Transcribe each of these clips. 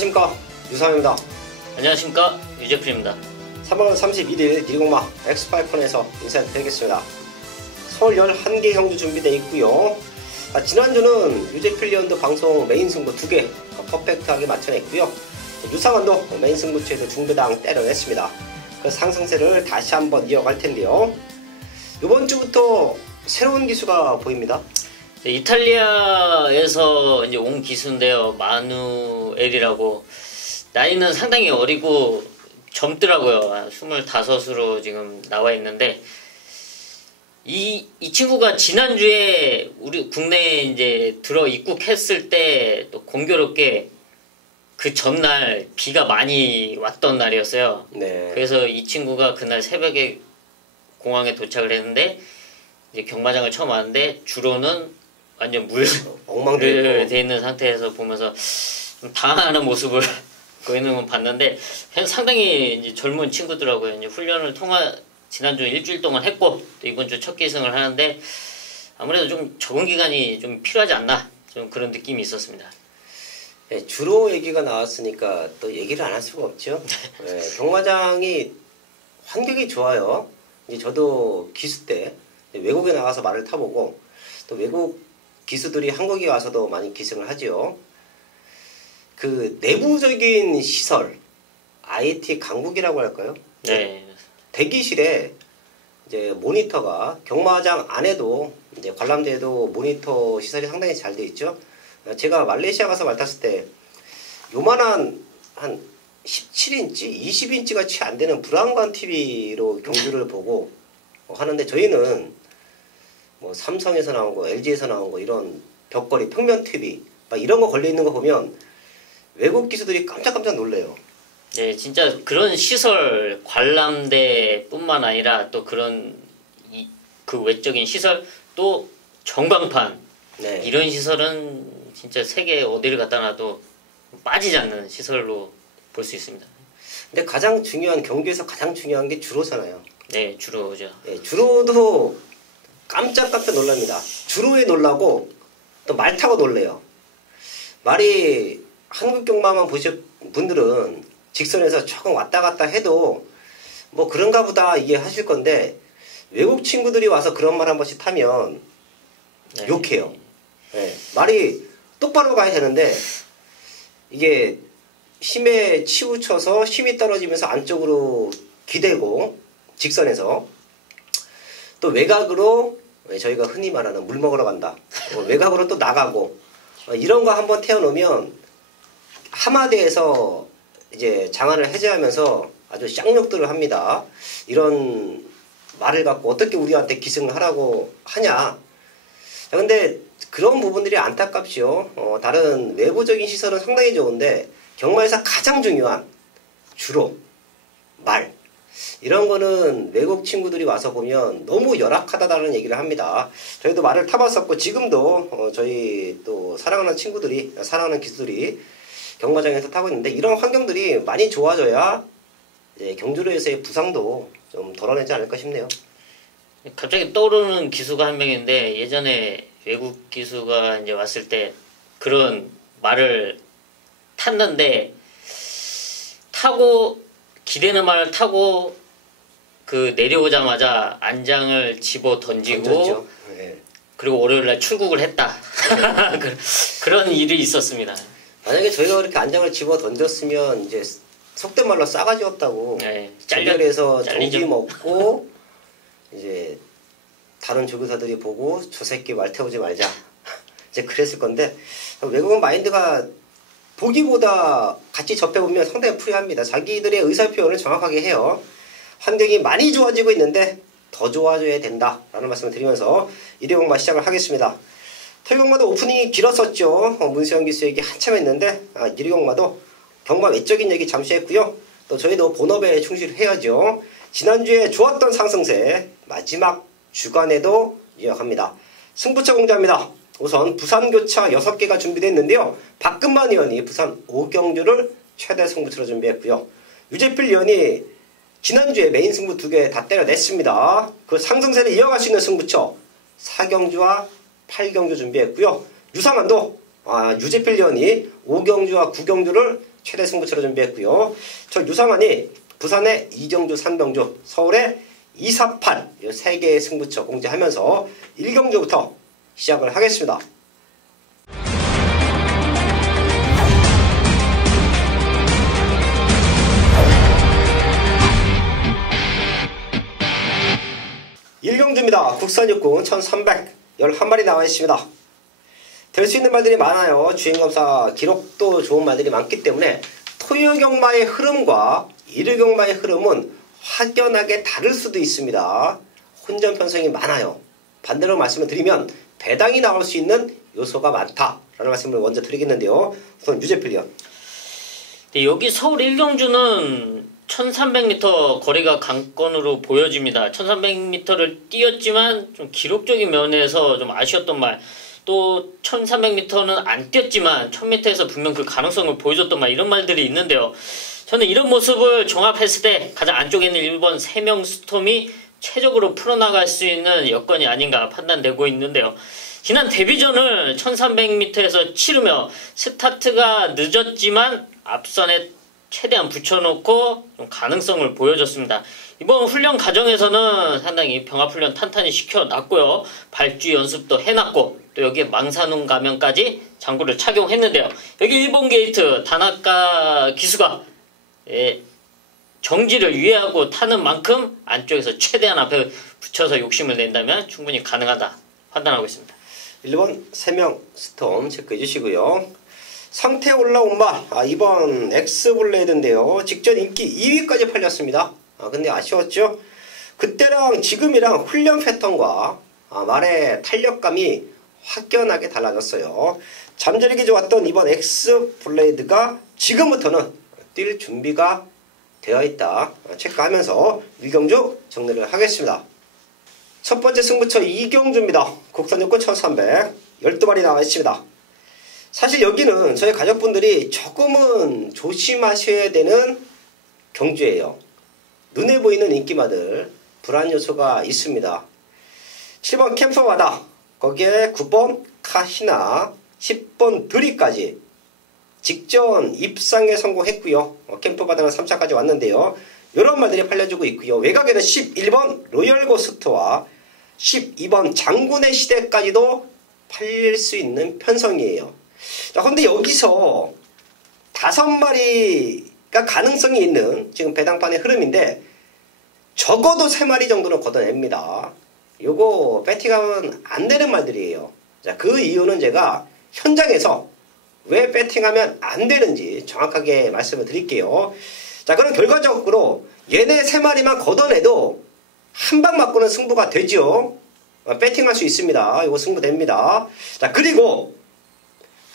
안녕하십니까, 유상입니다. 안녕하십니까, 유재필입니다. 3월 31일 미리공마 엑스파이콘에서 인사드리겠습니다. 서울 11개 경주 준비되어 있고요. 지난주는 유재필 리언도 방송 메인 승부 2개 퍼펙트하게 맞춰냈고요. 유상환도 메인 승부처에서 중배당 때려냈습니다. 그 상승세를 다시 한번 이어갈 텐데요. 이번 주부터 새로운 기수가 보입니다. 네, 이탈리아에서 이제 온 기수인데요. 마누엘이라고. 나이는 상당히 어리고 젊더라고요. 25으로 지금 나와 있는데, 이 친구가 지난주에 우리 국내에 이제 입국했을 때 또 공교롭게 그 전날 비가 많이 왔던 날이었어요. 네. 그래서 이 친구가 그날 새벽에 공항에 도착을 했는데, 이제 경마장을 처음 왔는데, 주로는 완전 엉망되어 돼 있는 상태에서 보면서 좀 당황하는 모습을 보이는 건 봤는데, 상당히 이제 젊은 친구더라고요. 이제 훈련을 지난주 일주일 동안 했고, 또 이번 주 첫 기승을 하는데, 아무래도 좀 적응 기간이 좀 필요하지 않나, 좀 그런 느낌이 있었습니다. 네, 주로 얘기가 나왔으니까 또 얘기를 안 할 수가 없죠. 네, 경마장이 환경이 좋아요. 이제 저도 기수 때 외국에 나가서 말을 타보고, 또 외국 기수들이 한국에 와서도 많이 기승을 하지요. 그 내부적인 시설, IT 강국이라고 할까요? 네. 대기실에 이제 모니터가 경마장 안에도 이제 관람대에도 모니터 시설이 상당히 잘 돼 있죠. 제가 말레이시아 가서 말 탔을 때 요만한 한 17인치, 20인치가 채 안 되는 브라운관 TV로 경주를 보고 하는데, 저희는 뭐 삼성에서 나온 거, LG에서 나온 거, 이런 벽걸이 평면 TV 막 이런 거 걸려 있는 거 보면 외국 기수들이 깜짝깜짝 놀래요. 네, 진짜 그런 시설, 관람대뿐만 아니라 또 그런 그 외적인 시설, 또 전광판, 네. 이런 시설은 진짜 세계 어디를 갖다 놔도 빠지지 않는 시설로 볼 수 있습니다. 근데 가장 중요한, 경기에서 가장 중요한 게 주로잖아요. 네, 주로죠. 네, 주로도 깜짝깜짝 놀랍니다. 주로에 놀라고 또 말 타고 놀래요. 말이 한국 경마만 보실 분들은 직선에서 조금 왔다 갔다 해도 뭐 그런가 보다 이게 하실 건데, 외국 친구들이 와서 그런 말 한 번씩 타면 네. 욕해요. 네, 말이 똑바로 가야 되는데 이게 힘에 치우쳐서 힘이 떨어지면서 안쪽으로 기대고, 직선에서 또 외곽으로, 저희가 흔히 말하는 물 먹으러 간다, 외곽으로 또 나가고, 이런 거 한번 태워놓으면 하마대에서 이제 장안을 해제하면서 아주 쌍욕들을 합니다. 이런 말을 갖고 어떻게 우리한테 기승을 하라고 하냐. 근데 그런 부분들이 안타깝죠. 다른 외부적인 시설은 상당히 좋은데 경마에서 가장 중요한 주로 말, 이런 거는 외국 친구들이 와서 보면 너무 열악하다라는 얘기를 합니다. 저희도 말을 타봤었고, 지금도 저희 또 사랑하는 친구들이, 사랑하는 기수들이 경마장에서 타고 있는데, 이런 환경들이 많이 좋아져야 이제 경주로에서의 부상도 좀 덜어내지 않을까 싶네요. 갑자기 떠오르는 기수가 한 명인데, 예전에 외국 기수가 이제 왔을 때 그런 말을 탔는데, 기대는 말을 타고 그 내려오자마자 안장을 집어 던지고, 네. 그리고 월요일날 출국을 했다. 그런 일이 있었습니다. 만약에 저희가 그렇게 안장을 집어 던졌으면 이제 속된 말로 싸가지 없다고, 네, 잘려서 조기 먹고 이제 다른 조교사들이 보고 저 새끼 말 태우지 말자 이제 그랬을 건데, 외국은 마인드가 보기보다 같이 접해보면 상당히 프리합니다. 자기들의 의사표현을 정확하게 해요. 환경이 많이 좋아지고 있는데 더 좋아져야 된다라는 말씀을 드리면서 일요일경마 시작을 하겠습니다. 토요일경마도 오프닝이 길었었죠. 문수영 기수 얘기 한참 했는데, 일요일경마도 경마 외적인 얘기 잠시 했고요. 또 저희도 본업에 충실해야죠. 지난주에 좋았던 상승세 마지막 주간에도 이어갑니다. 승부처 공개합니다. 우선 부산교차 6개가 준비됐는데요. 박근만 의원이 부산 5경주를 최대 승부처로 준비했고요. 유재필 의원이 지난주에 메인 승부 2개 다 때려냈습니다. 그 상승세를 이어갈 수 있는 승부처 4경주와 8경주 준비했고요. 유상환도 유재필 의원이 5경주와 9경주를 최대 승부처로 준비했고요. 저 유상환이 부산의 이경주, 삼병주, 서울의 248 이 3개의 승부처 공개하면서 1경주부터 시작을 하겠습니다. 일경주입니다. 국산 육군 1311마리 나와 있습니다. 될 수 있는 말들이 많아요. 주행검사 기록도 좋은 말들이 많기 때문에 토요경마의 흐름과 일요경마의 흐름은 확연하게 다를 수도 있습니다. 혼전 편성이 많아요. 반대로 말씀을 드리면 배당이 나올 수 있는 요소가 많다라는 말씀을 먼저 드리겠는데요. 우선 유재필리언. 네, 여기 서울 일경주는 1300m 거리가 관건으로 보여집니다. 1300m를 뛰었지만 좀 기록적인 면에서 좀 아쉬웠던 말, 또 1300m는 안 뛰었지만 1000m에서 분명 그 가능성을 보여줬던 말, 이런 말들이 있는데요. 저는 이런 모습을 종합했을 때 가장 안쪽에 있는 1번 3명 스톰이 최적으로 풀어나갈 수 있는 여건이 아닌가 판단되고 있는데요. 지난 데뷔전을 1300m에서 치르며 스타트가 늦었지만 앞선에 최대한 붙여놓고 좀 가능성을 보여줬습니다. 이번 훈련 과정에서는 상당히 병합훈련 탄탄히 시켜놨고요. 발주 연습도 해놨고 또 여기에 망사눈 가면까지 장구를 착용했는데요. 여기 일본 게이트 다나카 기수가 정지를 유예하고 타는 만큼 안쪽에서 최대한 앞에 붙여서 욕심을 낸다면 충분히 가능하다 판단하고 있습니다. 1번 3명 스톰 체크해 주시고요. 상태 올라온 말, 이번 엑스블레이드인데요. 직전 인기 2위까지 팔렸습니다. 근데 아쉬웠죠? 그때랑 지금이랑 훈련 패턴과 말의 탄력감이 확연하게 달라졌어요. 잠재력이 좋았던 이번 엑스블레이드가 지금부터는 뛸 준비가 되어 있다 체크하면서 일경주 정리를 하겠습니다. 첫 번째 승부처 이경주입니다. 국산 육군 1300 12마리 나와 있습니다. 사실 여기는 저희 가족분들이 조금은 조심하셔야 되는 경주예요. 눈에 보이는 인기마들 불안 요소가 있습니다. 7번 캠퍼바다, 거기에 9번 카시나, 10번 드리까지 직전 입상에 성공했고요. 캠퍼바다는 3차까지 왔는데요. 이런 말들이 팔려주고 있고요. 외곽에는 11번 로열고스트와 12번 장군의 시대까지도 팔릴 수 있는 편성이에요. 자, 근데 여기서 5마리가 가능성이 있는 지금 배당판의 흐름인데 적어도 3마리 정도는 걷어냅니다. 요거 배팅하면 안 되는 말들이에요. 자, 그 이유는 제가 현장에서 왜 배팅하면 안 되는지 정확하게 말씀을 드릴게요. 자, 그럼 결과적으로 얘네 3마리만 걷어내도 한 방 맞고는 승부가 되죠. 배팅할 수 있습니다. 이거 승부됩니다. 자, 그리고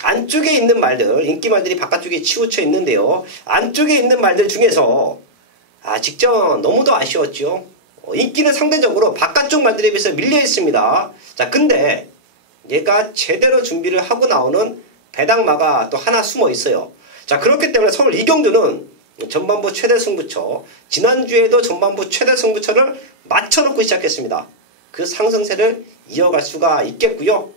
안쪽에 있는 말들, 인기 말들이 바깥쪽에 치우쳐 있는데요. 안쪽에 있는 말들 중에서 직전 너무도 아쉬웠죠. 인기는 상대적으로 바깥쪽 말들에 비해서 밀려 있습니다. 자, 근데 얘가 제대로 준비를 하고 나오는 배당마가 또 하나 숨어 있어요. 자, 그렇기 때문에 서울 이경주는 전반부 최대 승부처, 지난주에도 전반부 최대 승부처를 맞춰놓고 시작했습니다. 그 상승세를 이어갈 수가 있겠고요.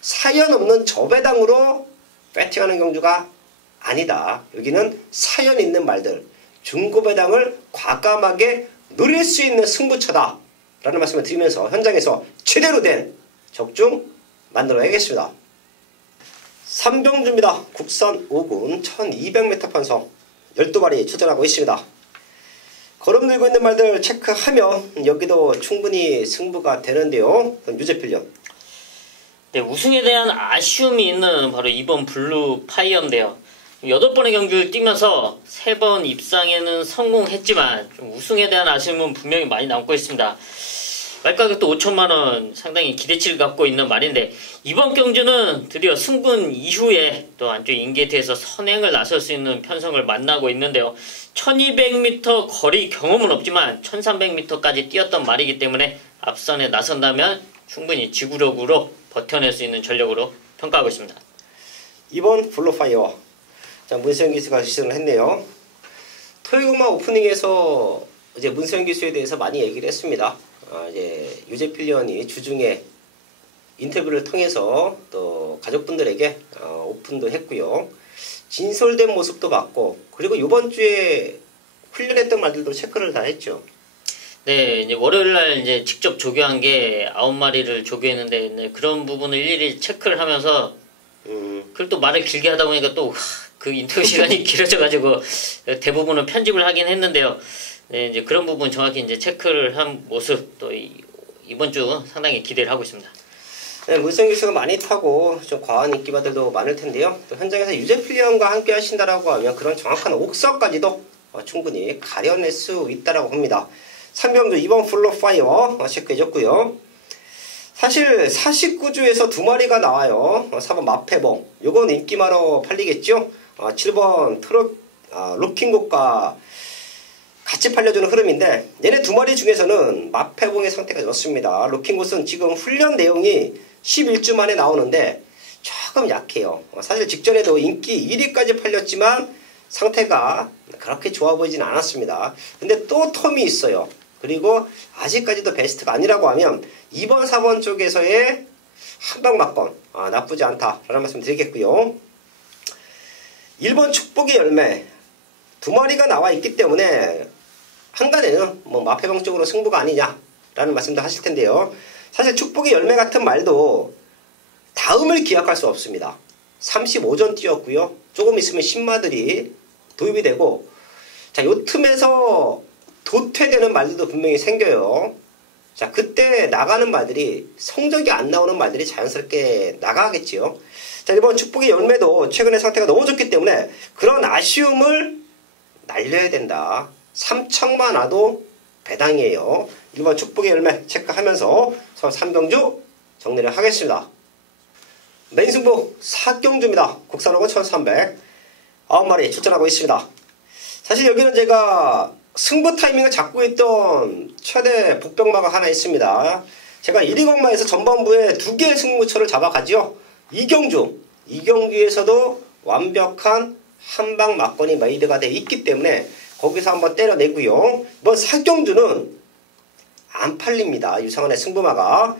사연 없는 저배당으로 배팅하는 경주가 아니다. 여기는 사연 있는 말들, 중고배당을 과감하게 누릴 수 있는 승부처다 라는 말씀을 드리면서 현장에서 제대로 된 적중 만들어야겠습니다. 삼병주입니다. 국산 5군 1200m 편성 12마리 출전하고 있습니다. 걸음 들고 있는 말들 체크하면 여기도 충분히 승부가 되는데요. 유재필련. 네, 우승에 대한 아쉬움이 있는 바로 이번 블루 파이어인데요. 8번의 경주를 뛰면서 3번 입상에는 성공했지만 좀 우승에 대한 아쉬움은 분명히 많이 남고 있습니다. 말가격도 5천만원, 상당히 기대치를 갖고 있는 말인데 이번 경주는 드디어 승분 이후에 또 안쪽 인게이트에서 선행을 나설 수 있는 편성을 만나고 있는데요. 1200m 거리 경험은 없지만 1300m까지 뛰었던 말이기 때문에 앞선에 나선다면 충분히 지구력으로 버텨낼 수 있는 전력으로 평가하고 있습니다. 이번 블루파이어, 자, 문세영 기수가 시즌을 했네요. 토요일마 오프닝에서 이제 문세영 기수에 대해서 많이 얘기를 했습니다. 이제 유재필리언이 주중에 인터뷰를 통해서 또 가족분들에게 오픈도 했고요. 진솔된 모습도 봤고, 그리고 이번 주에 훈련했던 말들도 체크를 다 했죠. 네, 이제 월요일 날 이제 직접 조교한 게 9마리를 조교했는데, 네, 그런 부분을 일일이 체크를 하면서, 그걸 또 말을 길게 하다 보니까 또 그 인터뷰 시간이 길어져가지고 대부분은 편집을 하긴 했는데요. 네, 이제 그런 부분 정확히 이제 체크를 한 모습 또 이번 주 상당히 기대를 하고 있습니다. 네, 물성 기수가 많이 타고 좀 과한 인기바들도 많을 텐데요. 또 현장에서 유재필리언과 함께 하신다라고 하면 그런 정확한 옥석까지도 충분히 가려낼 수 있다라고 합니다. 상병주 2번 플로파이어 체크해줬고요. 사실 49주에서 2마리가 나와요. 4번 마패봉. 요건 인기마로 팔리겠죠. 7번 로킹곡과 같이 팔려주는 흐름인데, 얘네 2마리 중에서는 마패봉의 상태가 좋습니다. 로킹곡은 지금 훈련 내용이 11주 만에 나오는데 조금 약해요. 사실 직전에도 인기 1위까지 팔렸지만 상태가 그렇게 좋아 보이진 않았습니다. 근데 또 텀이 있어요. 그리고 아직까지도 베스트가 아니라고 하면 2번, 4번 쪽에서의 한방막건 나쁘지 않다라는 말씀 드리겠고요. 1번 축복의 열매 2마리가 나와 있기 때문에 한간에는 뭐 마패봉 쪽으로 승부가 아니냐라는 말씀도 하실 텐데요. 사실 축복의 열매 같은 말도 다음을 기약할 수 없습니다. 35전 뛰었고요. 조금 있으면 신마들이 도입이 되고, 자, 요 틈에서 도태되는 말들도 분명히 생겨요. 자, 그때 나가는 말들이 성적이 안 나오는 말들이 자연스럽게 나가겠지요. 자, 이번 축복의 열매도 최근에 상태가 너무 좋기 때문에 그런 아쉬움을 날려야 된다. 3척만 와도 배당이에요. 1번 축복의 열매 체크하면서 서울 3경주 정리를 하겠습니다. 메인 승부 4경주입니다. 국산호고 1300 9마리 출전하고 있습니다. 사실 여기는 제가 승부 타이밍을 잡고 있던 최대 복병마가 하나 있습니다. 제가 1위 공마에서 전반부에 2개의 승부처를 잡아가지요. 이경주에서도 완벽한 한방 막건이 메이드가 돼 있기 때문에 거기서 한번 때려내고요. 이번 4경주는 안 팔립니다. 유상원의 승부마가.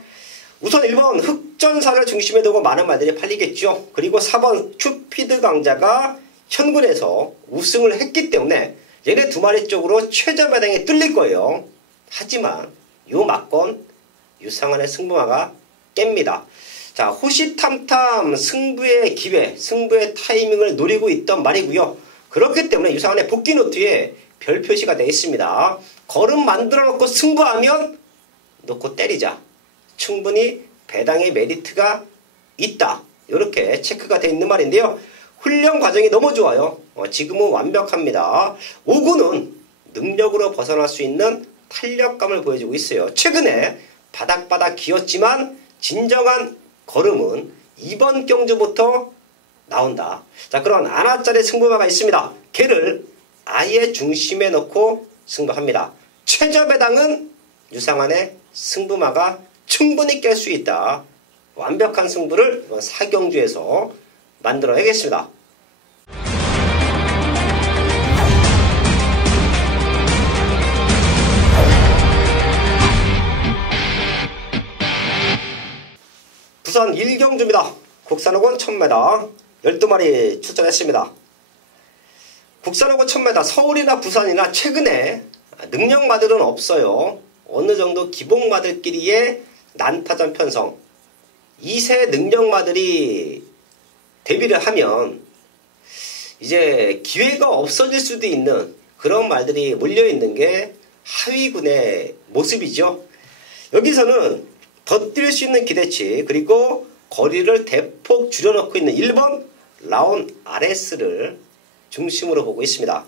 우선 1번 흑전사를 중심에 두고 많은 말들이 팔리겠죠. 그리고 4번 큐피드 강자가 현군에서 우승을 했기 때문에 얘네 2마리 쪽으로 최저 배당이 뚫릴 거예요. 하지만 요 막건 유상원의 승부마가 깹니다. 자, 호시탐탐 승부의 기회, 승부의 타이밍을 노리고 있던 말이고요. 그렇기 때문에 유상원의 복귀 노트에 별 표시가 되어 있습니다. 걸음 만들어 놓고 승부하면 놓고 때리자. 충분히 배당의 메리트가 있다. 이렇게 체크가 되어 있는 말인데요. 훈련 과정이 너무 좋아요. 지금은 완벽합니다. 5구는 능력으로 벗어날 수 있는 탄력감을 보여주고 있어요. 최근에 바닥바닥 기었지만 진정한 걸음은 이번 경주부터 나온다. 자, 그런 아나짜리 승부마가 있습니다. 걔를 아예 중심에 놓고 승부합니다. 최저 배당은 유상한의 승부마가 충분히 깰 수 있다. 완벽한 승부를 이번 4경주에서 만들어야겠습니다. 부산 1경주입니다. 국산호군 1000m 12마리 출전했습니다. 국산호군 1000m 서울이나 부산이나 최근에 능력마들은 없어요. 어느 정도 기본마들끼리의 난타전 편성 2세 능력마들이 데뷔를 하면 이제 기회가 없어질 수도 있는 그런 말들이 몰려있는 게 하위군의 모습이죠. 여기서는 더 뛸 수 있는 기대치 그리고 거리를 대폭 줄여놓고 있는 1번 라온 RS를 중심으로 보고 있습니다.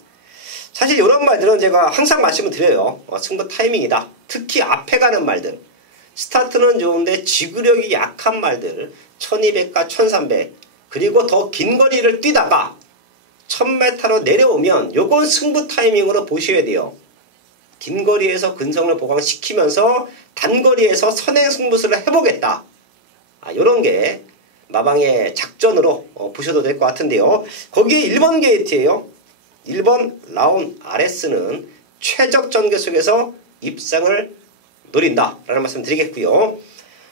사실 이런 말들은 제가 항상 말씀을 드려요. 승부 타이밍이다. 특히 앞에 가는 말들. 스타트는 좋은데 지구력이 약한 말들 1200과 1300 그리고 더 긴 거리를 뛰다가 1000m로 내려오면 요건 승부 타이밍으로 보셔야 돼요. 긴 거리에서 근성을 보강시키면서 단거리에서 선행 승부수를 해보겠다. 요런 게 마방의 작전으로 보셔도 될 것 같은데요. 거기에 1번 게이트예요. 1번 라온 RS는 최적 전개 속에서 입상을 노린다 라는 말씀 드리겠고요.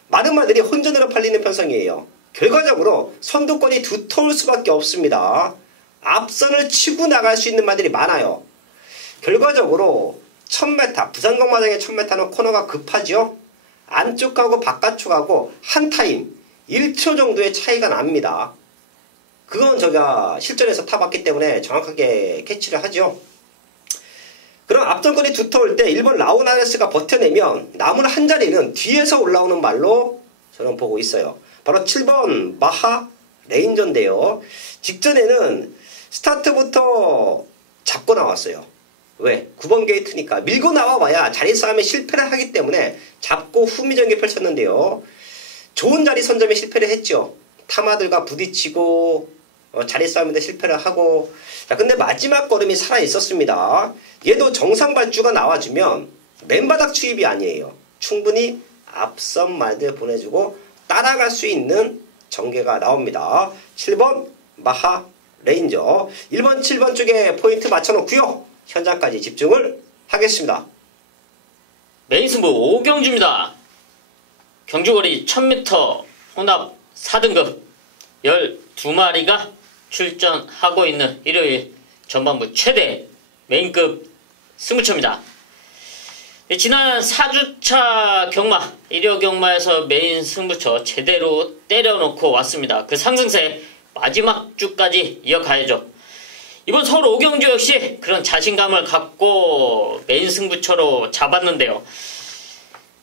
많은 말들이 혼전으로 팔리는 편성이에요. 결과적으로 선두권이 두터울 수밖에 없습니다. 앞선을 치고 나갈 수 있는 말들이 많아요. 결과적으로 1000m, 부산공마장의 1000m는 코너가 급하죠. 안쪽하고 바깥쪽하고 한 타임 1초 정도의 차이가 납니다. 그건 제가 실전에서 타봤기 때문에 정확하게 캐치를 하죠. 그럼 앞전권이 두터울 때 1번 라우나네스가 버텨내면 남은 한 자리는 뒤에서 올라오는 말로 저는 보고 있어요. 바로 7번 마하 레인저인데요. 직전에는 스타트부터 잡고 나왔어요. 왜? 9번 게이트니까 밀고 나와봐야 자리 싸움에 실패를 하기 때문에 잡고 후미전개 펼쳤는데요. 좋은 자리 선점에 실패를 했죠. 타마들과 부딪히고 자리 싸움인데 실패를 하고. 자, 근데 마지막 걸음이 살아 있었습니다. 얘도 정상 발주가 나와주면 맨바닥 추입이 아니에요. 충분히 앞선 말들 보내주고 따라갈 수 있는 전개가 나옵니다. 7번 마하 레인저. 1번 7번 쪽에 포인트 맞춰놓고요. 현장까지 집중을 하겠습니다. 메인 승부 5경주입니다. 경주거리 1000m 혼합 4등급 12마리가 출전하고 있는 일요일 전반부 최대 메인급 승부처입니다. 지난 4주차 경마, 일요 경마에서 메인 승부처 제대로 때려놓고 왔습니다. 그 상승세 마지막 주까지 이어가야죠. 이번 서울 5경주 역시 그런 자신감을 갖고 메인 승부처로 잡았는데요.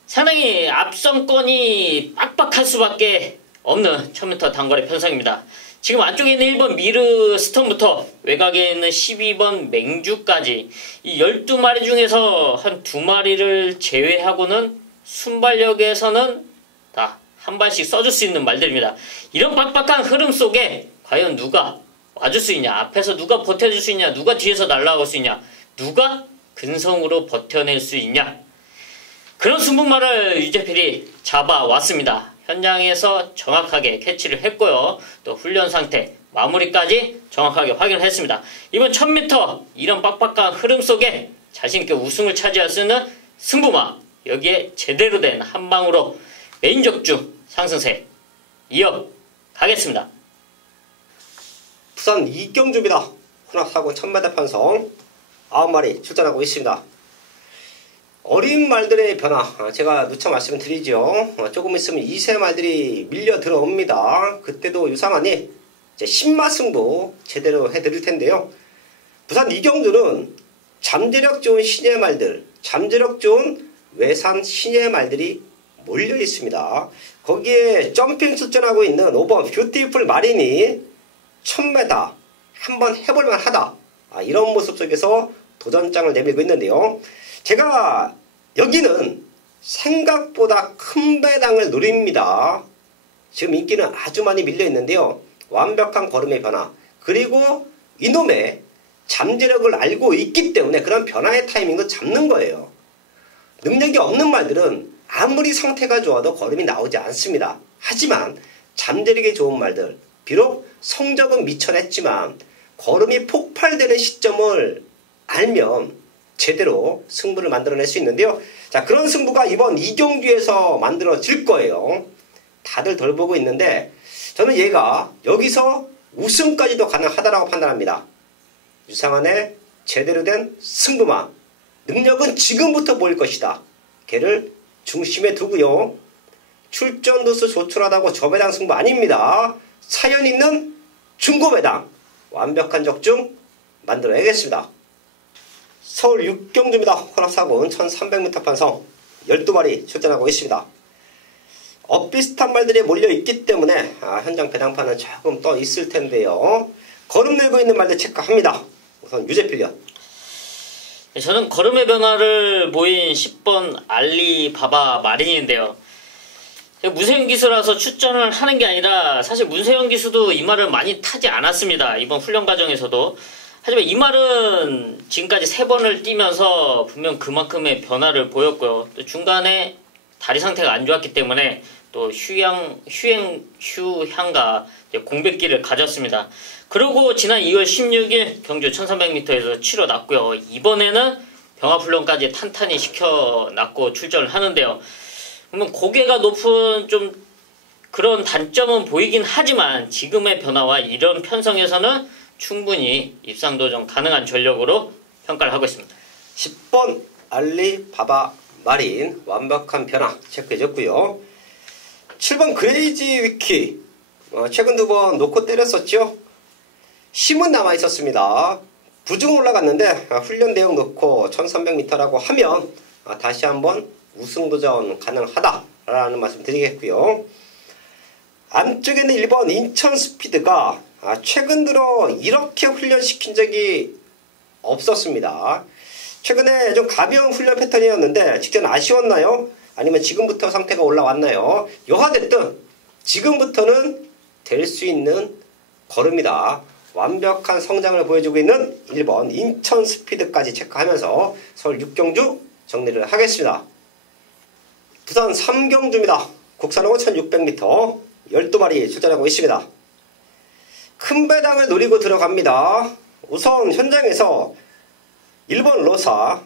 상당히 앞선권이 빡빡할 수밖에 없는 1000m 단거리 편성입니다. 지금 안쪽에 있는 1번 미르 스톤부터 외곽에 있는 12번 맹주까지 이 12마리 중에서 한 2마리를 제외하고는 순발력에서는 다 한 발씩 써줄 수 있는 말들입니다. 이런 빡빡한 흐름 속에 과연 누가 와줄 수 있냐, 앞에서 누가 버텨줄 수 있냐, 누가 뒤에서 날아갈 수 있냐, 누가 근성으로 버텨낼 수 있냐, 그런 승부말을 유재필이 잡아왔습니다. 현장에서 정확하게 캐치를 했고요. 또 훈련 상태, 마무리까지 정확하게 확인을 했습니다. 이번 1000m 이런 빡빡한 흐름 속에 자신있게 우승을 차지할 수 있는 승부마, 여기에 제대로 된 한방으로 메인 적중 상승세 이어가겠습니다. 부산 2경주입니다. 혼합사고 1000m 편성 9마리 출전하고 있습니다. 어린 말들의 변화, 제가 누차 말씀을 드리죠. 조금 있으면 2세 말들이 밀려 들어옵니다. 그때도 유상하니 이제 신마 승부 제대로 해드릴 텐데요. 부산 2경주는 잠재력 좋은 신예 말들, 잠재력 좋은 외산 신예 말들이 몰려 있습니다. 거기에 점핑 출전하고 있는 5번 뷰티풀 마린이 1000m 한번 해볼만 하다, 이런 모습 속에서 도전장을 내밀고 있는데요. 제가 여기는 생각보다 큰 배당을 노립니다. 지금 인기는 아주 많이 밀려 있는데요. 완벽한 걸음의 변화, 그리고 이놈의 잠재력을 알고 있기 때문에 그런 변화의 타이밍을 잡는 거예요. 능력이 없는 말들은 아무리 상태가 좋아도 걸음이 나오지 않습니다. 하지만 잠재력이 좋은 말들, 비록 성적은 미쳐냈지만 걸음이 폭발되는 시점을 알면 제대로 승부를 만들어낼 수 있는데요. 자, 그런 승부가 이번 2경주에서 만들어질 거예요. 다들 덜 보고 있는데 저는 얘가 여기서 우승까지도 가능하다고 판단합니다. 유상한의 제대로 된 승부만, 능력은 지금부터 보일 것이다. 걔를 중심에 두고요. 출전 도수 조촐하다고 저배당 승부 아닙니다. 사연 있는 중고배당 완벽한 적중 만들어야겠습니다. 서울 6경주입니다. 혼합사고는 1300m 편성 12마리 출전하고 있습니다. 엇비슷한 말들이 몰려있기 때문에 현장 배당판은 조금 더 있을 텐데요. 걸음 내고 있는 말들 체크합니다. 우선 유재필련. 저는 걸음의 변화를 보인 10번 알리바바 마린인데요. 문세영 기수라서 출전을 하는 게 아니라 사실 문세영 기수도 이 말을 많이 타지 않았습니다. 이번 훈련 과정에서도. 하지만 이 말은 지금까지 3번을 뛰면서 분명 그만큼의 변화를 보였고요. 또 중간에 다리 상태가 안 좋았기 때문에 또 휴양과 공백기를 가졌습니다. 그리고 지난 2월 16일 경주 1300m에서 치러났고요. 이번에는 병합훈련까지 탄탄히 시켜놨고 출전을 하는데요. 그러면 고개가 높은 좀 그런 단점은 보이긴 하지만 지금의 변화와 이런 편성에서는 충분히 입상 도전 가능한 전력으로 평가를 하고 있습니다. 10번 알리바바 마린 완벽한 변화 체크해줬고요. 7번 그레이지 위키 최근 2번 놓고 때렸었죠. 힘은 남아있었습니다. 부중 올라갔는데 훈련 대응 놓고 1300m라고 하면 다시 한번 우승도전 가능하다라는 말씀 드리겠고요. 안쪽에는 1번 인천 스피드가 최근 들어 이렇게 훈련시킨 적이 없었습니다. 최근에 좀 가벼운 훈련 패턴이었는데 직전 아쉬웠나요? 아니면 지금부터 상태가 올라왔나요? 여하됐든 지금부터는 될 수 있는 걸음이다. 완벽한 성장을 보여주고 있는 1번 인천 스피드까지 체크하면서 서울 6경주 정리를 하겠습니다. 부산 3경주입니다. 국산호고 1600m 12마리 출전하고 있습니다. 큰 배당을 노리고 들어갑니다. 우선 현장에서 1번 로사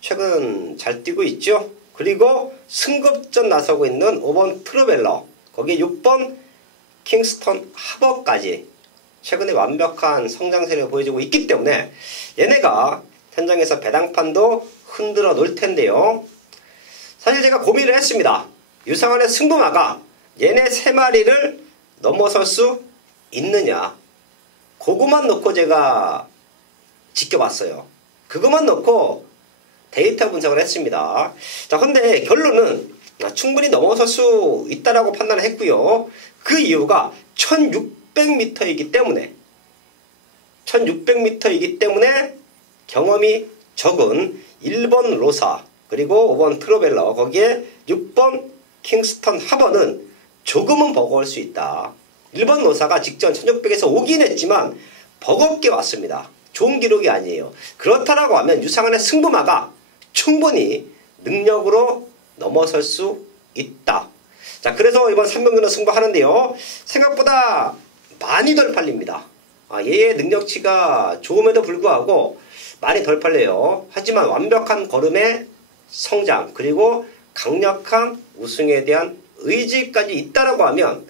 최근 잘 뛰고 있죠. 그리고 승급전 나서고 있는 5번 트루벨러 거기에 6번 킹스턴 하버까지 최근에 완벽한 성장세를 보여주고 있기 때문에 얘네가 현장에서 배당판도 흔들어 놓을 텐데요. 사실 제가 고민을 했습니다. 유상원의 승부마가 얘네 3마리를 넘어설 수 있느냐. 그것만 놓고 제가 지켜봤어요. 그것만 놓고 데이터 분석을 했습니다. 자, 근데 결론은 충분히 넘어설 수 있다라고 판단을 했고요. 그 이유가 1600m이기 때문에 1600m이기 때문에 경험이 적은 1번 로사 그리고 5번 트로벨러 거기에 6번 킹스턴 하버는 조금은 버거울 수 있다. 1번 로사가 직전 1600에서 오긴 했지만 버겁게 왔습니다. 좋은 기록이 아니에요. 그렇다라고 하면 유상원의 승부마가 충분히 능력으로 넘어설 수 있다. 자, 그래서 이번 3경주는 승부하는데요. 생각보다 많이 덜 팔립니다. 얘의 능력치가 좋음에도 불구하고 많이 덜 팔려요. 하지만 완벽한 걸음의 성장 그리고 강력한 우승에 대한 의지까지 있다라고 하면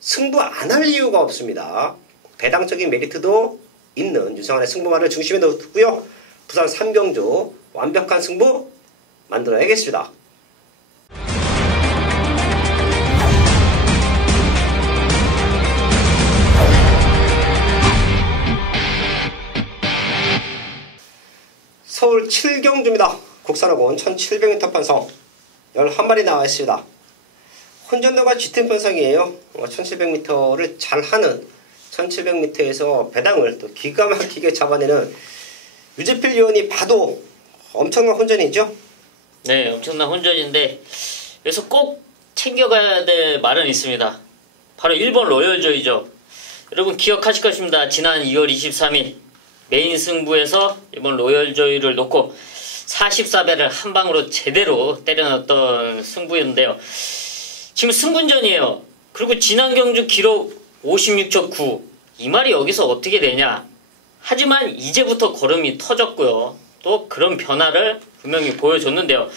승부 안 할 이유가 없습니다. 배당적인 메리트도 있는 유상원의 승부마를 중심에 두고요. 부산 3경주 완벽한 승부 만들어야겠습니다. 서울 7경주입니다. 국산호군 1700m 편성 11마리 나와 있습니다. 혼전도가 짙은 편성이에요. 1700m를 잘하는 1700m에서 배당을 또 기가 막히게 잡아내는 유재필 위원이 봐도 엄청난 혼전이죠? 네, 엄청난 혼전인데 여기서 꼭 챙겨가야 될 말은 있습니다. 바로 1번 로열조이죠. 여러분 기억하실 것입니다. 지난 2월 23일 메인 승부에서 1번 로열조이를 놓고 44배를 한 방으로 제대로 때려넣었던 승부였는데요. 지금 승분전이에요. 그리고 지난 경주 기록 56초 9. 이 말이 여기서 어떻게 되냐. 하지만 이제부터 걸음이 터졌고요. 또 그런 변화를 분명히 보여줬는데요.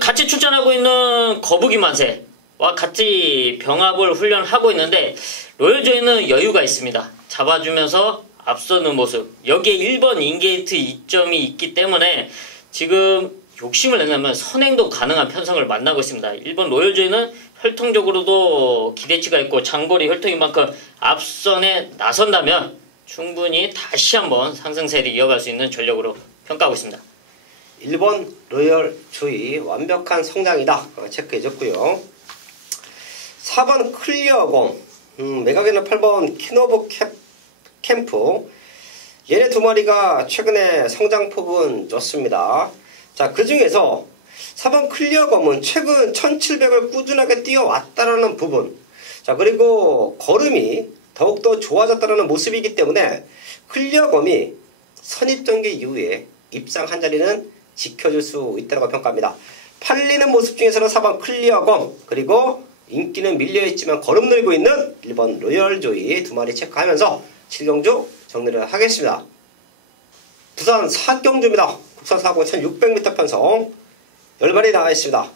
같이 출전하고 있는 거북이 만세와 같이 병합을 훈련하고 있는데 로열조이는 여유가 있습니다. 잡아주면서 앞서는 모습. 여기에 1번 인게이트 이점이 있기 때문에 지금 욕심을 내려면 선행도 가능한 편성을 만나고 있습니다. 1번 로열조이는 혈통적으로도 기대치가 있고 장거리 혈통인 만큼 앞선에 나선다면 충분히 다시 한번 상승세를 이어갈 수 있는 전력으로 평가하고 있습니다. 1번 로열조이 완벽한 성장이다. 체크해줬고요. 4번 클리어공 매각에는 8번 키노브 캠프 얘네 2마리가 최근에 성장폭은 좋습니다. 자, 그 중에서 4번 클리어검은 최근 1700을 꾸준하게 뛰어왔다라는 부분 자, 그리고 걸음이 더욱더 좋아졌다는 모습이기 때문에 클리어검이 선입전개 이후에 입상 한 자리는 지켜줄 수 있다고 평가합니다. 팔리는 모습 중에서는 4번 클리어검 그리고 인기는 밀려있지만 걸음 늘고 있는 1번 로열조이 2마리 체크하면서 7경주 정리를 하겠습니다. 부산 4경주입니다. 국산 4고 1600m 편성 10마리 나와 있습니다.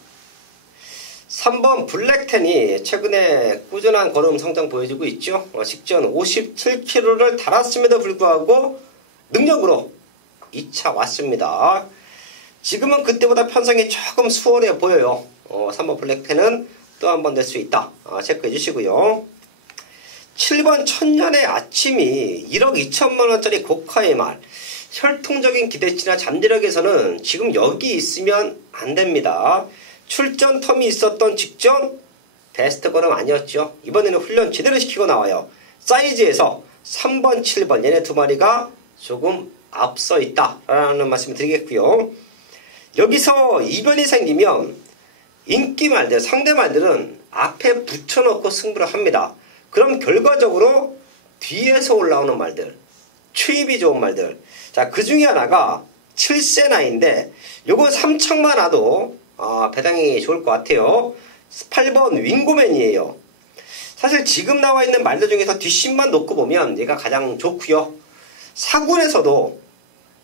3번 블랙텐이 최근에 꾸준한 걸음 성장 보여주고 있죠. 직전 57km를 달았음에도 불구하고 능력으로 2차 왔습니다. 지금은 그때보다 편성이 조금 수월해 보여요. 3번 블랙텐은 또 한 번 낼 수 있다. 체크해 주시고요. 7번 천년의 아침이 1억 2천만원짜리 고가의 말. 혈통적인 기대치나 잠재력에서는 지금 여기 있으면 안 됩니다. 출전 텀이 있었던 직전 베스트 걸음 아니었죠. 이번에는 훈련 제대로 시키고 나와요. 사이즈에서 3번, 7번 얘네 두 마리가 조금 앞서 있다라는 말씀을 드리겠고요. 여기서 이변이 생기면 인기 말들, 상대 말들은 앞에 붙여놓고 승부를 합니다. 그럼 결과적으로 뒤에서 올라오는 말들, 추입이 좋은 말들. 자, 그 중에 하나가 7세나인데 요거 3척만 와도 배당이 좋을 것 같아요. 8번 윙고맨이에요. 사실 지금 나와 있는 말들 중에서 뒷심만 놓고 보면 얘가 가장 좋고요. 사군에서도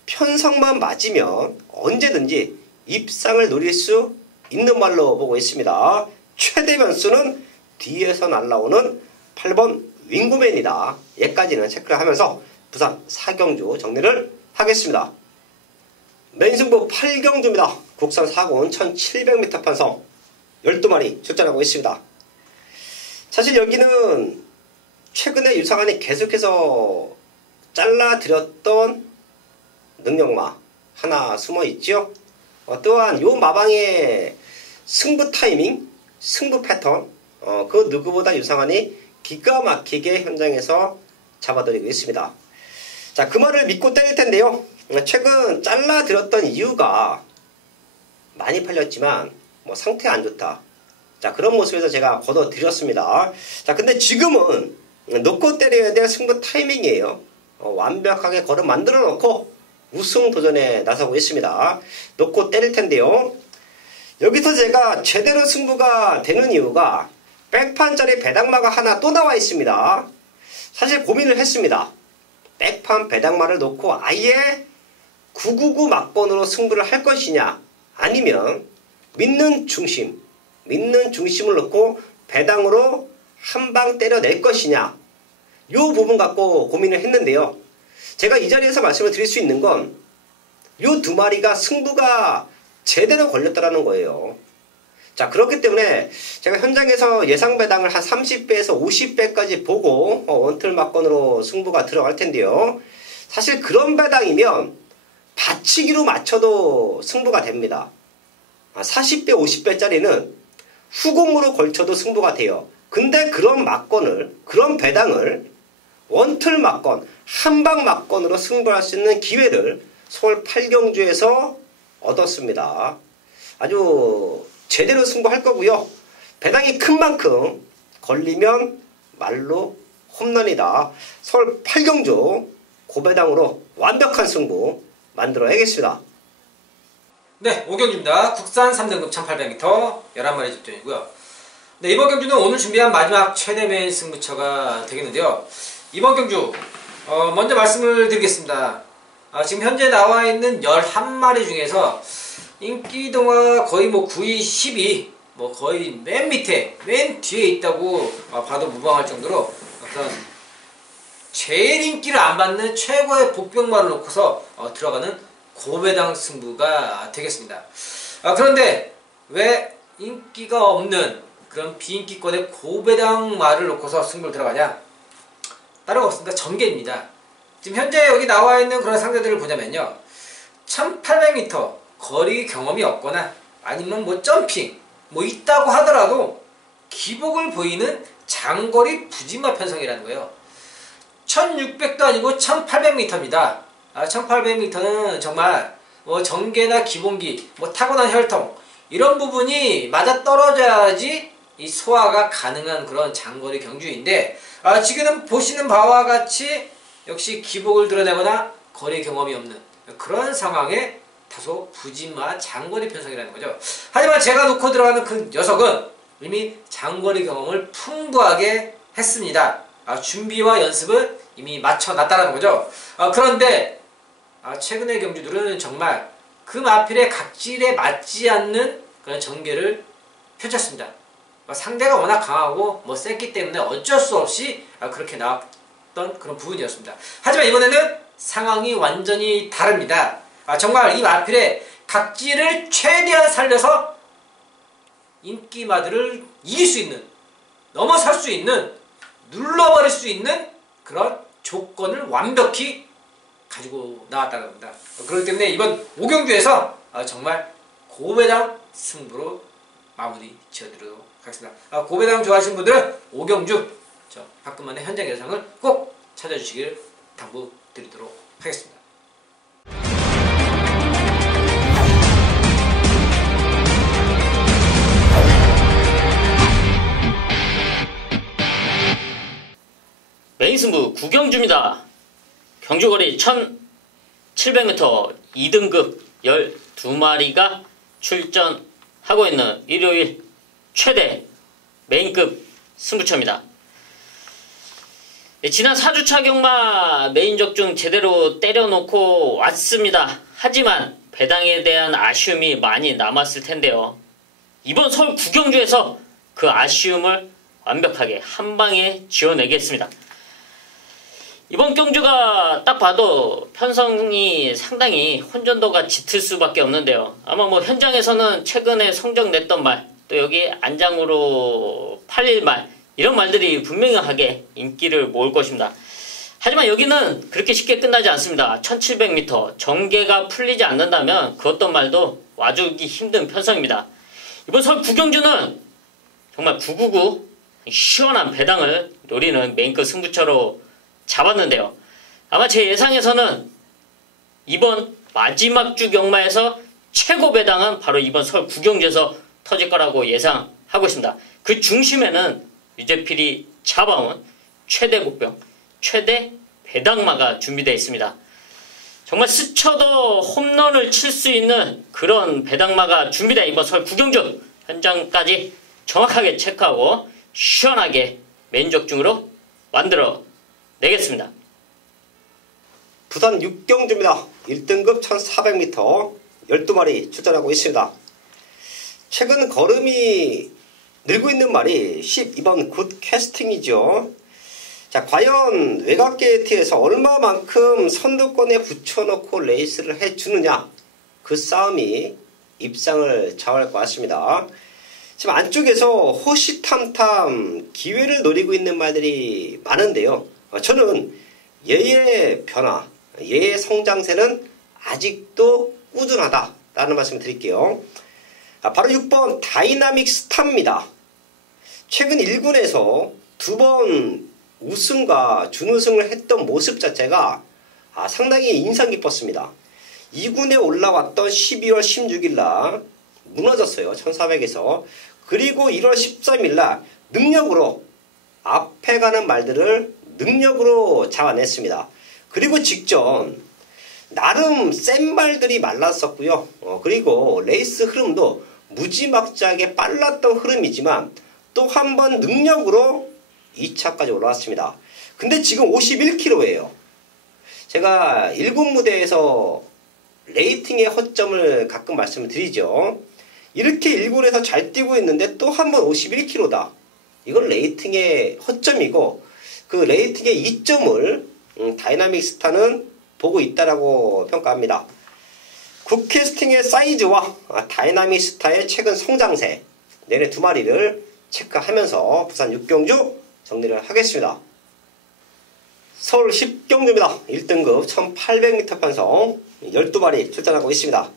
편성만 맞으면 언제든지 입상을 노릴 수 있는 말로 보고 있습니다. 최대 변수는 뒤에서 날라오는 8번 윙고맨이다. 얘까지는 체크를 하면서 부산 4경주 정리를 하겠습니다. 맨승부 8경주입니다. 국산 4군 1700m 판성 12마리 출전하고 있습니다. 사실 여기는 최근에 유상한이 계속해서 잘라드렸던 능력마 하나 숨어 있죠. 또한 요 마방의 승부 타이밍, 승부 패턴 그 누구보다 유상한이 기가 막히게 현장에서 잡아드리고 있습니다. 자, 그 말을 믿고 때릴 텐데요. 최근 잘라드렸던 이유가 많이 팔렸지만 상태 안 좋다. 자, 그런 모습에서 제가 걷어드렸습니다. 자, 근데 지금은 놓고 때려야 될 승부 타이밍이에요. 완벽하게 걸음 만들어 놓고 우승 도전에 나서고 있습니다. 놓고 때릴 텐데요. 여기서 제가 제대로 승부가 되는 이유가 백판짜리 배당마가 하나 또 나와 있습니다. 사실 고민을 했습니다. 백판 배당마를 놓고 아예 999 막번으로 승부를 할 것이냐, 아니면 믿는 중심을 놓고 배당으로 한 방 때려낼 것이냐, 요 부분 갖고 고민을 했는데요. 제가 이 자리에서 말씀을 드릴 수 있는 건 요 두 마리가 승부가 제대로 걸렸다라는 거예요. 자, 그렇기 때문에 제가 현장에서 예상 배당을 한 30배에서 50배까지 보고 원틀 막건으로 승부가 들어갈 텐데요. 사실 그런 배당이면 받치기로 맞춰도 승부가 됩니다. 40배, 50배짜리는 후공으로 걸쳐도 승부가 돼요. 근데 그런 막건을, 그런 배당을 원틀 막건, 한방 막건으로 승부할 수 있는 기회를 서울 8경주에서 얻었습니다. 아주 제대로 승부할 거고요. 배당이 큰 만큼 걸리면 말로 홈런이다. 서울 8경주 고배당으로 완벽한 승부 만들어야겠습니다. 네, 5경주입니다. 국산 3등급 1800m 11마리 집전이고요. 네, 이번 경주는 오늘 준비한 마지막 최대 메인 승부처가 되겠는데요. 이번 경주 먼저 말씀을 드리겠습니다. 지금 현재 나와 있는 11마리 중에서 인기동화 거의 9위, 10위 거의 맨 밑에, 맨 뒤에 있다고 봐도 무방할 정도로 어떤 제일 인기를 안 받는 최고의 복병마를 놓고서 들어가는 고배당 승부가 되겠습니다. 그런데 왜 인기가 없는 그런 비인기권의 고배당 말을 놓고서 승부를 들어가냐? 다름 없습니다. 전개입니다. 지금 현재 여기 나와 있는 그런 상대들을 보자면요, 1800m 거리 경험이 없거나 아니면 점핑 있다고 하더라도 기복을 보이는 장거리 부진마 편성이라는 거예요. 1600도 아니고 1800m입니다. 1800m는 정말 전개나 기본기, 타고난 혈통 이런 부분이 맞아 떨어져야지 이 소화가 가능한 그런 장거리 경주인데, 지금 보시는 바와 같이 역시 기복을 드러내거나 거리 경험이 없는 그런 상황에 다소 부진마 장거리 편성이라는 거죠. 하지만 제가 놓고 들어가는 그 녀석은 이미 장거리 경험을 풍부하게 했습니다. 준비와 연습을 이미 맞춰놨다는 거죠. 그런데 최근의 경주들은 정말 그 마필의 각질에 맞지 않는 그런 전개를 펼쳤습니다. 상대가 워낙 강하고 뭐 셌기 때문에 어쩔 수 없이 그렇게 나왔던 그런 부분이었습니다. 하지만 이번에는 상황이 완전히 다릅니다. 정말 이 마필의 각질을 최대한 살려서 인기마들을 이길 수 있는, 넘어설 수 있는, 눌러버릴 수 있는 그런 조건을 완벽히 가지고 나왔다는 겁니다. 그렇기 때문에 이번 5경주에서 정말 고배당 승부로 마무리 지어드리도록 하겠습니다. 고배당 좋아하시는 분들은 5경주 박근만의 현장 예상을 꼭 찾아주시길 당부드리도록 하겠습니다. 메인 승부 9경주입니다. 경주거리 1700m 2등급 12마리가 출전하고 있는 일요일 최대 메인급 승부처입니다. 지난 4주차 경마 메인 적중 제대로 때려놓고 왔습니다. 하지만 배당에 대한 아쉬움이 많이 남았을 텐데요. 이번 서울 9경주에서 그 아쉬움을 완벽하게 한방에 지워내겠습니다. 이번 경주가 딱 봐도 편성이 상당히 혼전도가 짙을 수밖에 없는데요. 아마 뭐 현장에서는 최근에 성적 냈던 말, 또 여기 안장으로 팔릴 말, 이런 말들이 분명하게 인기를 모을 것입니다. 하지만 여기는 그렇게 쉽게 끝나지 않습니다. 1700m 정계가 풀리지 않는다면 그 어떤 말도 와주기 힘든 편성입니다. 이번 서울 9경주는 정말 999 시원한 배당을 노리는 메인급 승부처로 잡았는데요. 아마 제 예상에서는 이번 마지막 주 경마에서 최고 배당은 바로 이번 서울 9경주에서 터질 거라고 예상하고 있습니다. 그 중심에는 유재필이 잡아온 최대 복병, 최대 배당마가 준비되어 있습니다. 정말 스쳐도 홈런을 칠 수 있는 그런 배당마가 준비되어 이번 서울 9경주 현장까지 정확하게 체크하고 시원하게 메인 적중으로 만들어 내겠습니다. 부산 6경주입니다. 1등급 1400m 12마리 출전하고 있습니다. 최근 걸음이 늘고 있는 말이 12번 굿 캐스팅이죠. 자, 과연 외곽게이트에서 얼마만큼 선두권에 붙여놓고 레이스를 해주느냐, 그 싸움이 입상을 좌우할 것 같습니다. 지금 안쪽에서 호시탐탐 기회를 노리고 있는 말들이 많은데요. 저는 얘의 변화, 얘의 성장세는 아직도 꾸준하다라는 말씀을 드릴게요. 바로 6번 다이나믹 스타입니다. 최근 1군에서 2번 우승과 준우승을 했던 모습 자체가 상당히 인상 깊었습니다. 2군에 올라왔던 12월 16일 날 무너졌어요. 1400에서. 그리고 1월 13일 날 능력으로 앞에 가는 말들을 능력으로 잡아냈습니다. 그리고 직전 나름 센 말들이 말랐었고요. 그리고 레이스 흐름도 무지막지하게 빨랐던 흐름이지만 또 한 번 능력으로 2차까지 올라왔습니다. 근데 지금 51kg예요. 제가 1군 무대에서 레이팅의 허점을 가끔 말씀을 드리죠. 이렇게 1군에서 잘 뛰고 있는데 또 한 번 51kg다. 이건 레이팅의 허점이고 그 레이팅의 이점을 다이나믹 스타는 보고 있다라고 평가합니다. 굿캐스팅의 사이즈와 다이나믹 스타의 최근 성장세 내내 2마리를 체크하면서 부산 6경주 정리를 하겠습니다. 서울 10경주입니다. 1등급 1800m 편성 12마리 출전하고 있습니다.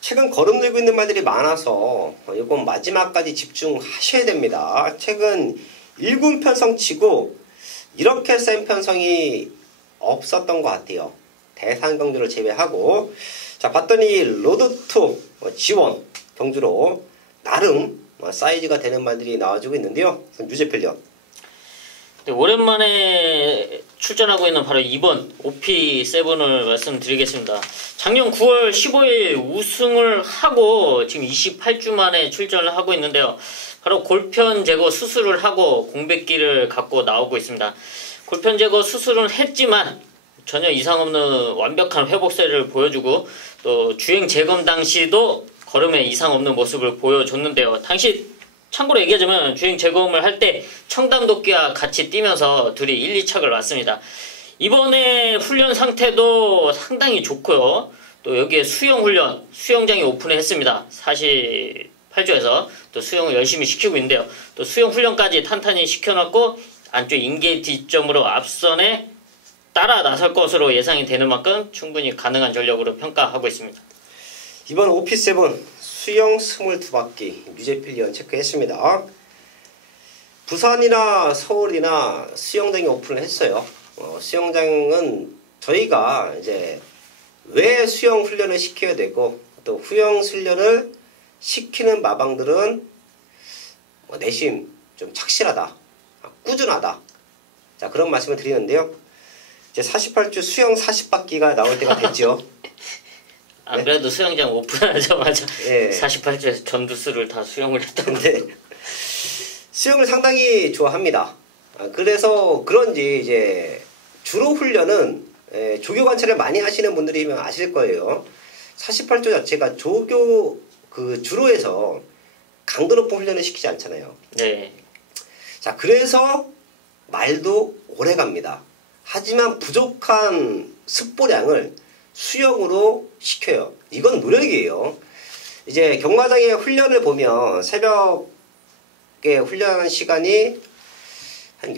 최근 걸음 들고 있는 말들이 많아서 이건 마지막까지 집중하셔야 됩니다. 최근 1군 편성 치고 이렇게 센 편성이 없었던 것 같아요. 대산 경주를 제외하고. 자, 봤더니 로드2 지원 경주로 나름 사이즈가 되는 말들이 나와주고 있는데요. 유재필요. 네, 오랜만에 출전하고 있는 바로 2번 OP7을 말씀드리겠습니다. 작년 9월 15일 우승을 하고 지금 28주 만에 출전을 하고 있는데요. 바로 골편 제거 수술을 하고 공백기를 갖고 나오고 있습니다. 골편 제거 수술은 했지만 전혀 이상 없는 완벽한 회복세를 보여주고 또 주행 재검 당시도 걸음에 이상 없는 모습을 보여줬는데요. 당시 참고로 얘기하자면 주행 재검을 할 때 청담도끼와 같이 뛰면서 둘이 1, 2착을 왔습니다. 이번에 훈련 상태도 상당히 좋고요. 또 여기에 수영 훈련, 수영장이 오픈을 했습니다. 48조에서 또 수영을 열심히 시키고 있는데요. 또 수영 훈련까지 탄탄히 시켜놨고 안쪽 인게이트 점으로 앞선에 따라 나설 것으로 예상이 되는 만큼 충분히 가능한 전력으로 평가하고 있습니다. 이번 OP7 수영 22바퀴 뉴제필리언 체크했습니다. 부산이나 서울이나 수영장이 오픈을 했어요. 수영장은 저희가 이제 왜 수영 훈련을 시켜야 되고 또 수영 훈련을 시키는 마방들은 내심 좀 착실하다, 꾸준하다. 자, 그런 말씀을 드리는데요. 이제 48주 수영 40바퀴가 나올 때가 됐죠. 안 그래도 수영장 오픈하자마자 예. 48주에서 전두수를 다 수영을 했던데. 수영을 상당히 좋아합니다. 그래서 그런지 이제 주로 훈련은 조교 관찰을 많이 하시는 분들이면 아실 거예요. 48조 자체가 조교 그 주로에서 강도 높은 훈련을 시키지 않잖아요. 네. 자, 그래서 말도 오래 갑니다. 하지만 부족한 습보량을 수영으로 시켜요. 이건 노력이에요. 이제 경마장의 훈련을 보면 새벽에 훈련 시간이 한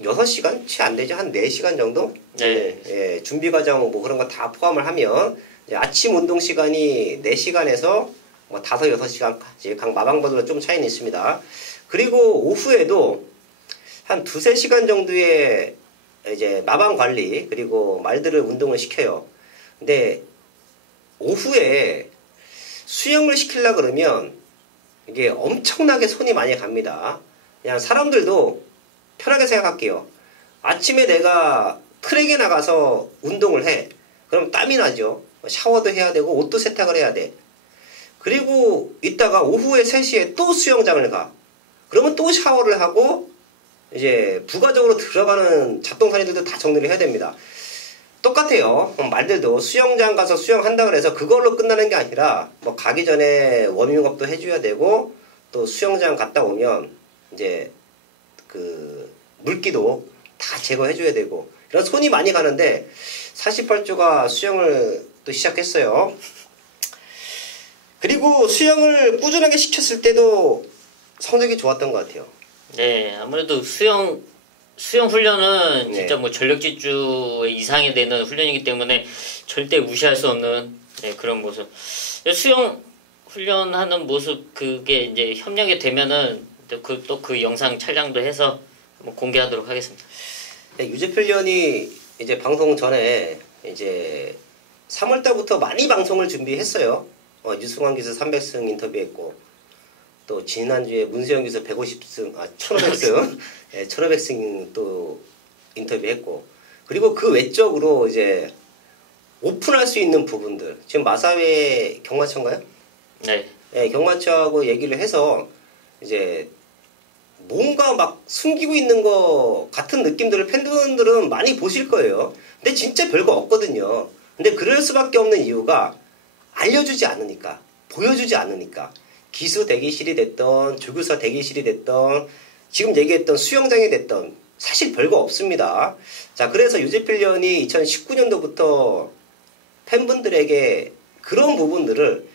6시간? 채 안 되죠? 한 4시간 정도? 네. 예, 준비 과정 뭐 그런 거 다 포함을 하면 이제 아침 운동 시간이 4시간에서 뭐 5, 6시간까지 각 마방마다 좀 차이는 있습니다. 그리고 오후에도 한 2, 3시간 정도의 이제 마방 관리 그리고 말들을 운동을 시켜요. 근데 오후에 수영을 시키려 그러면 이게 엄청나게 손이 많이 갑니다. 그냥 사람들도 편하게 생각할게요. 아침에 내가 트랙에 나가서 운동을 해. 그럼 땀이 나죠. 샤워도 해야 되고 옷도 세탁을 해야 돼. 그리고 이따가 오후에 3시에 또 수영장을 가. 그러면 또 샤워를 하고 이제 부가적으로 들어가는 잡동사니들도 다 정리를 해야 됩니다. 똑같아요. 말들도 수영장 가서 수영한다고 해서 그걸로 끝나는 게 아니라 뭐 가기 전에 워밍업도 해줘야 되고 또 수영장 갔다 오면 이제 그 물기도 다 제거해줘야 되고 이런 손이 많이 가는데 48조가 수영을 또 시작했어요. 그리고 수영을 꾸준하게 시켰을 때도 성적이 좋았던 것 같아요. 네, 아무래도 수영 훈련은 네. 진짜 뭐 전력 질주 이상이 되는 훈련이기 때문에 절대 무시할 수 없는 그런 모습. 수영 훈련하는 모습 그게 이제 협력이 되면은 또 그 영상 촬영도 해서 한번 공개하도록 하겠습니다. 네, 유재필련이 이제 방송 전에 이제 3월 달부터 많이 방송을 준비했어요. 유승환 기수 300승 인터뷰했고 또 지난주에 문세영 기수 150승, 1500승, 네, 1500승 또 인터뷰했고 그리고 그 외적으로 이제 오픈할 수 있는 부분들 지금 마사회 경마처인가요? 네. 네, 경마처하고 얘기를 해서 이제 뭔가 막 숨기고 있는 거 같은 느낌들을 팬분들은 많이 보실 거예요. 근데 진짜 별거 없거든요. 근데 그럴 수밖에 없는 이유가 알려주지 않으니까, 보여주지 않으니까. 기수 대기실이 됐던, 조교사 대기실이 됐던, 지금 얘기했던 수영장이 됐던 사실 별거 없습니다. 자, 그래서 유재필련이 2019년도부터 팬분들에게 그런 부분들을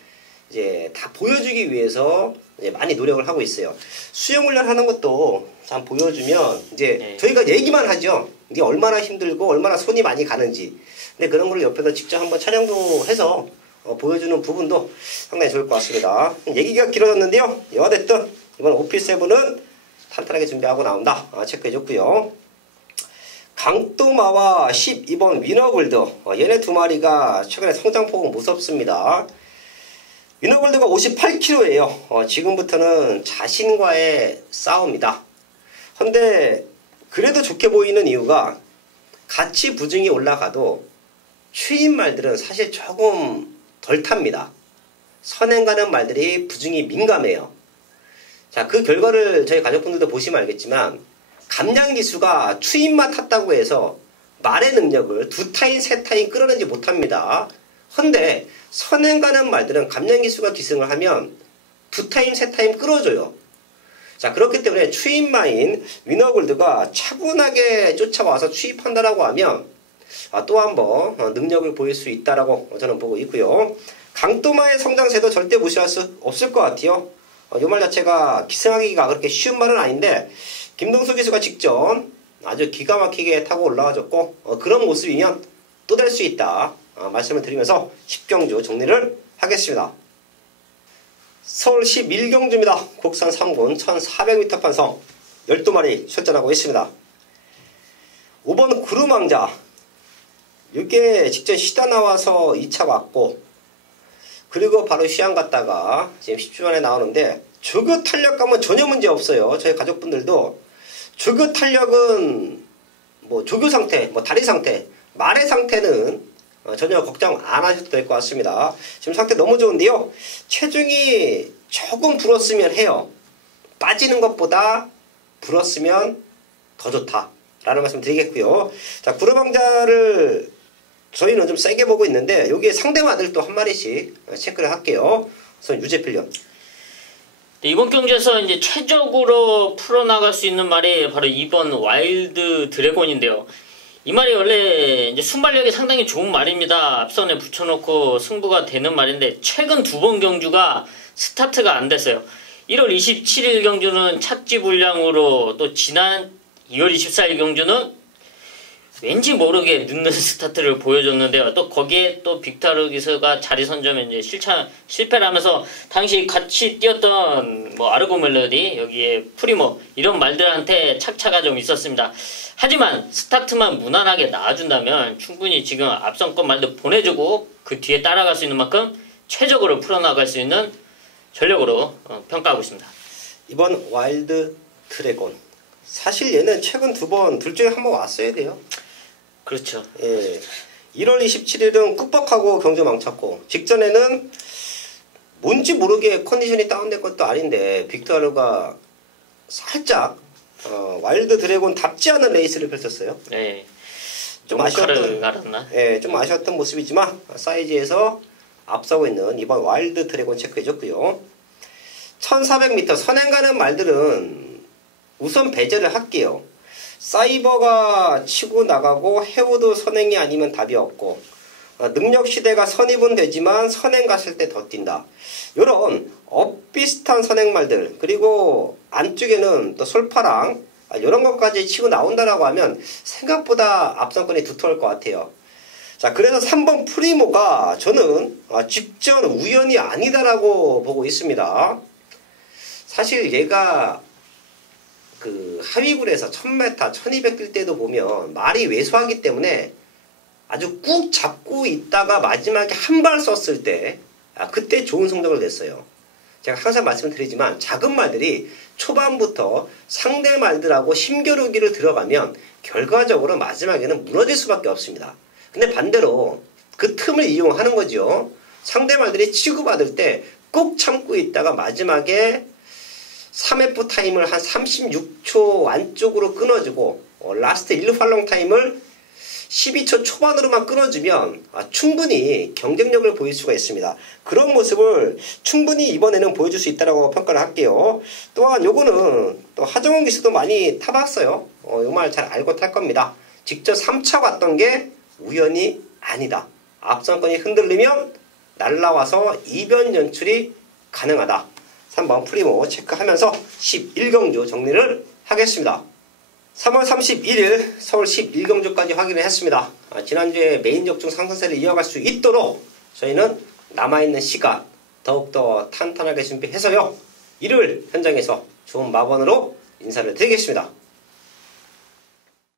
이제 다 보여주기 위해서 이제 많이 노력을 하고 있어요. 수영훈련 하는 것도 참 보여주면 이제 저희가 얘기만 하죠. 이게 얼마나 힘들고 얼마나 손이 많이 가는지. 근데 그런 걸 옆에서 직접 한번 촬영도 해서 보여주는 부분도 상당히 좋을 것 같습니다. 얘기가 길어졌는데요. 여하됐든 이번 OP7은 탄탄하게 준비하고 나온다. 체크해줬고요. 강또마와 12번 위너골드 얘네 두 마리가 최근에 성장폭은 무섭습니다. 위너골드가 58kg예요. 지금부터는 자신과의 싸움이다. 근데 그래도 좋게 보이는 이유가 같이 부중이 올라가도 추인 말들은 사실 조금 덜 탑니다. 선행 가는 말들이 부중이 민감해요. 자, 그 결과를 저희 가족분들도 보시면 알겠지만 감량기수가 추인만 탔다고 해서 말의 능력을 2타임, 3타임 끌어내지 못합니다. 헌데 선행 가는 말들은 감량기수가 기승을 하면 2타임, 3타임 끌어줘요. 자, 그렇기 때문에 추임마인 위너골드가 차분하게 쫓아와서 추입한다라고 하면 또 한번 능력을 보일 수 있다라고 저는 보고 있고요. 강도마의 성장세도 절대 무시할 수 없을 것 같아요. 이 말 자체가 기승하기가 그렇게 쉬운 말은 아닌데 김동수 기수가 직접 아주 기가 막히게 타고 올라와줬고 그런 모습이면 또 될 수 있다 말씀을 드리면서 10경주 정리를 하겠습니다. 서울 11경주입니다. 국산 3군 1400m 판성 12마리 출전하고 있습니다. 5번 구름왕자, 이게 직전 시다 나와서 2차 왔고 그리고 바로 휴양 갔다가 지금 10주 만에 나오는데 조교 탄력감은 전혀 문제 없어요. 저희 가족분들도 조교 탄력은 뭐 조교 상태, 뭐 다리 상태, 말의 상태는 전혀 걱정 안 하셔도 될 것 같습니다. 지금 상태 너무 좋은데요. 체중이 조금 불었으면 해요. 빠지는 것보다 불었으면 더 좋다 라는 말씀 드리겠고요. 자, 구름왕자를 저희는 좀 세게 보고 있는데 여기에 상대마들 또 한 마리씩 체크를 할게요. 우선 유재필련. 이번 경주에서 이제 최적으로 풀어나갈 수 있는 말이 바로 2번 와일드 드래곤인데요. 이 말이 원래 이제 순발력이 상당히 좋은 말입니다. 앞선에 붙여놓고 승부가 되는 말인데 최근 2번 경주가 스타트가 안 됐어요. 1월 27일 경주는 착지 불량으로 또 지난 2월 24일 경주는 왠지 모르게 늦는 스타트를 보여줬는데요. 또 거기에 또 빅타르 기수가 자리 선점에 이제 실패를 하면서 당시 같이 뛰었던 뭐 아르고 멜로디, 여기에 프리모 이런 말들한테 착차가 좀 있었습니다. 하지만 스타트만 무난하게 나와준다면 충분히 지금 앞선권 말들 보내주고 그 뒤에 따라갈 수 있는 만큼 최적으로 풀어나갈 수 있는 전력으로 평가하고 있습니다. 이번 와일드 드래곤, 사실 얘는 최근 2번 둘 중에 한 번 왔어야 돼요. 그렇죠. 예. 1월 27일은 꾹뻑하고 경주 망쳤고 직전에는 뭔지 모르게 컨디션이 다운된 것도 아닌데 빅토르가 살짝 와일드 드래곤답지 않은 레이스를 펼쳤어요. 네. 좀 아쉬웠던, 예, 좀 아쉬웠던 모습이지만 사이즈에서 앞서고 있는 이번 와일드 드래곤 체크해줬고요. 1400m 선행 가는 말들은 우선 배제를 할게요. 사이버가 치고 나가고 해우도 선행이 아니면 답이 없고 능력시대가 선입은 되지만 선행 갔을 때 더 뛴다. 이런 비슷한 선행말들, 그리고 안쪽에는 또 솔파랑 이런 것까지 치고 나온다라고 하면 생각보다 앞선권이 두터울 것 같아요. 자, 그래서 3번 프리모가 저는 직전 우연이 아니다라고 보고 있습니다. 사실 얘가 그 하위굴에서 1000m, 1200 뛸 때도 보면 말이 왜소하기 때문에 아주 꾹 잡고 있다가 마지막에 한 발 썼을 때 그때 좋은 성적을 냈어요. 제가 항상 말씀드리지만 작은 말들이 초반부터 상대 말들하고 힘겨루기를 들어가면 결과적으로 마지막에는 무너질 수밖에 없습니다. 근데 반대로 그 틈을 이용하는 거죠. 상대 말들이 치고받을 때 꾹 참고 있다가 마지막에 3F 타임을 한 36초 안쪽으로 끊어주고 라스트 1팔롱 타임을 12초 초반으로만 끊어주면 충분히 경쟁력을 보일 수가 있습니다. 그런 모습을 충분히 이번에는 보여줄 수 있다고 평가를 할게요. 또한 요거는 또 하정원 기수도 많이 타봤어요. 요 말 잘 알고 탈 겁니다. 직접 3차 갔던 게 우연이 아니다. 앞선권이 흔들리면 날라와서 이변 연출이 가능하다. 3번 프리모 체크하면서 11경주 정리를 하겠습니다. 3월 31일 서울 11경주까지 확인을 했습니다. 지난주에 메인 적중 상승세를 이어갈 수 있도록 저희는 남아있는 시간 더욱더 탄탄하게 준비해서요. 일요일 현장에서 좋은 마번으로 인사를 드리겠습니다.